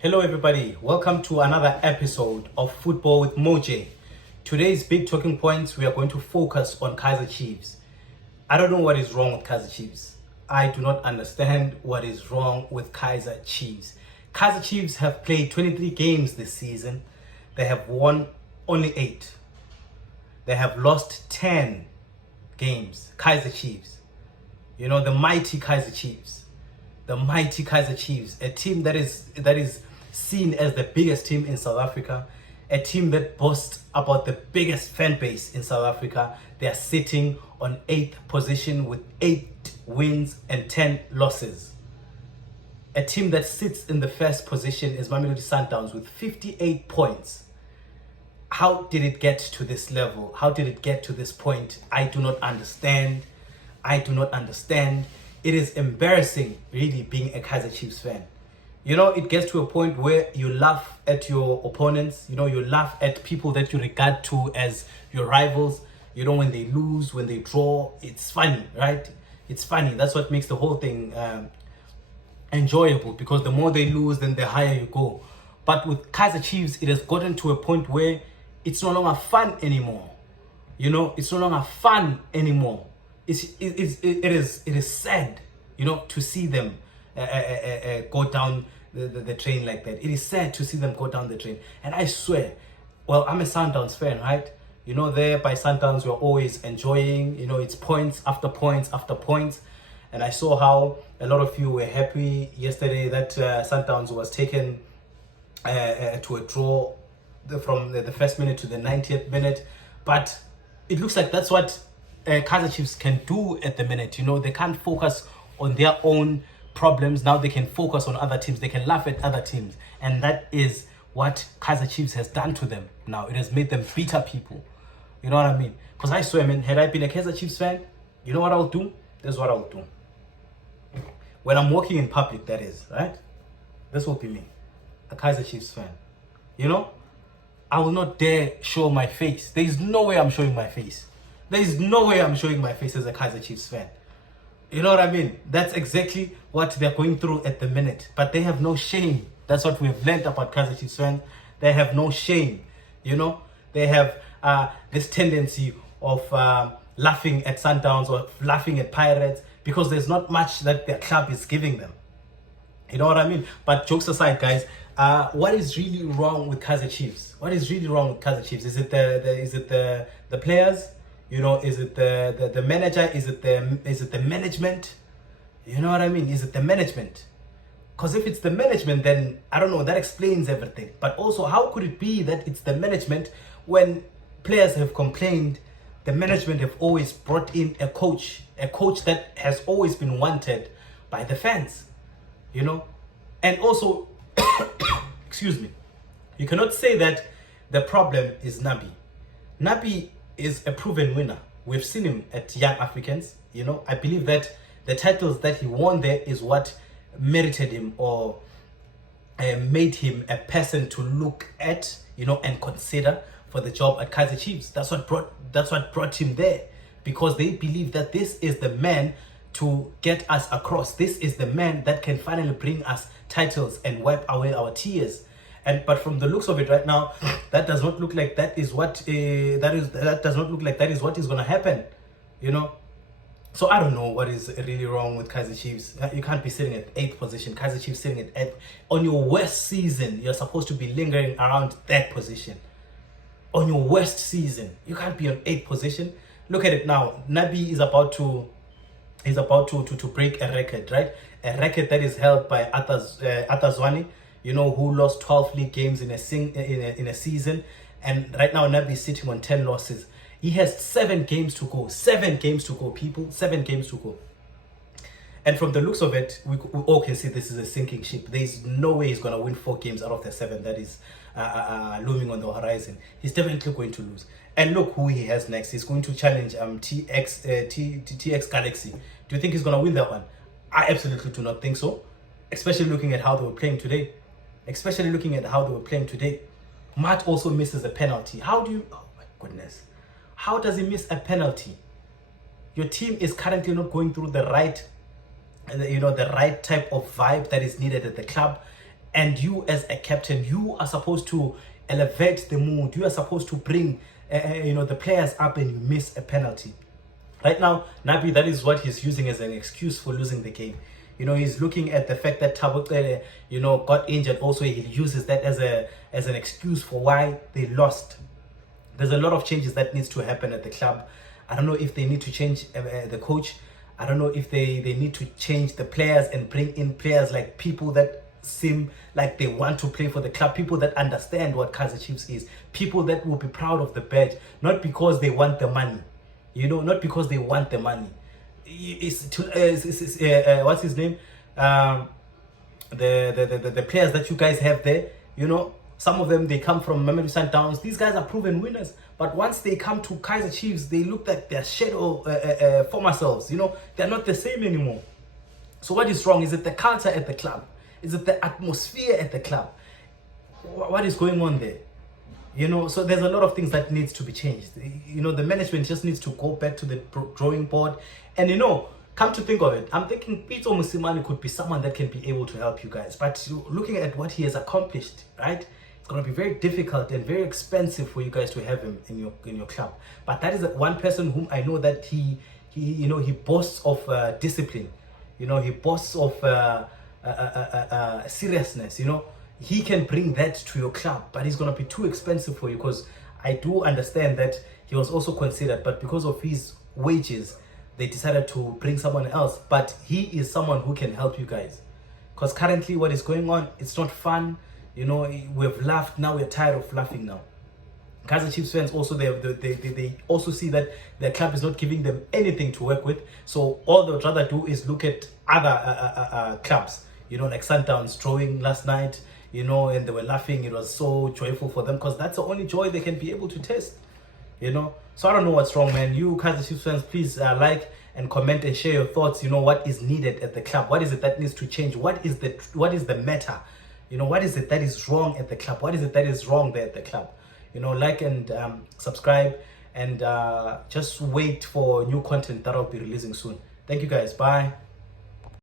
Hello everybody, welcome to another episode of Football with Moj. Today's big talking points, we are going to focus on Kaizer Chiefs. I don't know what is wrong with Kaizer Chiefs. I do not understand what is wrong with Kaizer Chiefs. Kaizer Chiefs have played 23 games this season. They have won only 8. They have lost 10 games. Kaizer Chiefs. You know, the mighty Kaizer Chiefs. The mighty Kaizer Chiefs, a team that is seen as the biggest team in South Africa, a team that boasts about the biggest fan base in South Africa. They are sitting on 8th position with 8 wins and 10 losses. A team that sits in the first position is Mamelodi Sundowns with 58 points. How did it get to this level? How did it get to this point? I do not understand. It is embarrassing, really, being a Kaizer Chiefs fan. You know, it gets to a point where you laugh at your opponents. You know, you laugh at people that you regard to as your rivals. You know, when they lose, when they draw, it's funny, right? It's funny. That's what makes the whole thing enjoyable, because the more they lose, then the higher you go. But with Kaizer Chiefs, it has gotten to a point where it's no longer fun anymore. You know, it's no longer fun anymore. It is sad, you know, to see them go down the train like that. It is sad to see them go down the train. And I swear, well, I'm a Sundowns fan, right? You know, there by Sundowns, we're always enjoying, you know, it's points after points after points. And I saw how a lot of you were happy yesterday that Sundowns was taken to a draw from the first minute to the 90th minute. But it looks like that's what Kaizer Chiefs can do at the minute. You know, they can't focus on their own problems. Now they can focus on other teams. They can laugh at other teams. And that is what Kaizer Chiefs has done to them now. It has made them bitter people. You know what I mean? Because I swear, man, had I been a Kaizer Chiefs fan, you know what I would do? This is what I would do. When I'm walking in public, that is, right? This will be me, a Kaizer Chiefs fan. You know? I will not dare show my face. There is no way I'm showing my face. There is no way I'm showing my face as a Kaizer Chiefs fan. You know what I mean? That's exactly what they're going through at the minute. But they have no shame. That's what we've learned about Kaizer Chiefs fans. They have no shame. You know? They have this tendency of laughing at Sundowns or laughing at Pirates because there's not much that their club is giving them. You know what I mean? But jokes aside, guys, what is really wrong with Kaizer Chiefs? What is really wrong with Kaizer Chiefs? Is it the players? You know, is it the manager? Is it the management? You know what I mean? Is it the management? Because if it's the management, then I don't know, that explains everything. But also, how could it be that it's the management when players have complained? The management have always brought in a coach that has always been wanted by the fans. You know? And also, excuse me, you cannot say that the problem is Nabi. Nabi is a proven winner. We've seen him at Young Africans. You know, I believe that the titles that he won there is what merited him or made him a person to look at, you know, and consider for the job at Kaizer Chiefs. That's what brought him there, because they believe that this is the man to get us across. This is the man that can finally bring us titles and wipe away our tears. But from the looks of it right now, that does not look like that is what that does not look like that is what is going to happen, you know. So I don't know what is really wrong with Kaizer Chiefs. You can't be sitting at 8th position. Kaizer Chiefs sitting at 8th. On your worst season, you're supposed to be lingering around that position. On your worst season, you can't be on 8th position. Look at it now. Nabi is about to break a record, right? A record that is held by Atazwani, you know, who lost 12 league games in a season. And right now, Nabi is sitting on 10 losses. He has 7 games to go. 7 games to go, people. 7 games to go. And from the looks of it, we all can see this is a sinking ship. There's no way he's going to win 4 games out of the 7 that is looming on the horizon. He's definitely going to lose. And look who he has next. He's going to challenge TX Galaxy. Do you think he's going to win that one? I absolutely do not think so. Especially looking at how they were playing today. Matt also misses a penalty. Oh my goodness. How does he miss a penalty? Your team is currently not going through the right type of vibe that is needed at the club. And you as a captain, you are supposed to elevate the mood. You are supposed to bring the players up, and you miss a penalty. Right now, Nabi, that is what he's using as an excuse for losing the game. He's looking at the fact that Thabo, got injured. Also, he uses that as an excuse for why they lost. There's a lot of changes that needs to happen at the club. I don't know if they need to change the coach. I don't know if they need to change the players and bring in players like people that seem like they want to play for the club, people that understand what Kaizer Chiefs is, people that will be proud of the badge, not because they want the money, not because they want the money. What's his name? The players that you guys have there, some of them, they come from Mamelodi Sundowns. These guys are proven winners, but once they come to Kaizer Chiefs, they look like their shadow former selves. They're not the same anymore. So what is wrong? Is it the culture at the club? Is it the atmosphere at the club? What is going on there? So there's a lot of things that needs to be changed. The management just needs to go back to the drawing board. And come to think of it, I'm thinking Peter Musimani could be someone that can be able to help you guys. But looking at what he has accomplished, right? It's going to be very difficult and very expensive for you guys to have him in your club. But that is one person whom I know that he boasts of discipline. He boasts of seriousness. He can bring that to your club, but it's going to be too expensive for you, because I do understand that he was also considered, but because of his wages, they decided to bring someone else. But he is someone who can help you guys, because currently what is going on, it's not fun. We've laughed, now we're tired of laughing now. Kaizer Chiefs fans also, they also see that their club is not giving them anything to work with, so all they would rather do is look at other clubs, like Sundowns drawing last night, and they were laughing. It was so joyful for them, because that's the only joy they can be able to taste. So I don't know what's wrong, man. You Kaizer Chiefs fans, please like and comment and share your thoughts. What is needed at the club? What is it that needs to change? What is the matter? What is it that is wrong at the club? What is it that is wrong there at the club? Like and subscribe, and just wait for new content that I'll be releasing soon. Thank you guys. Bye.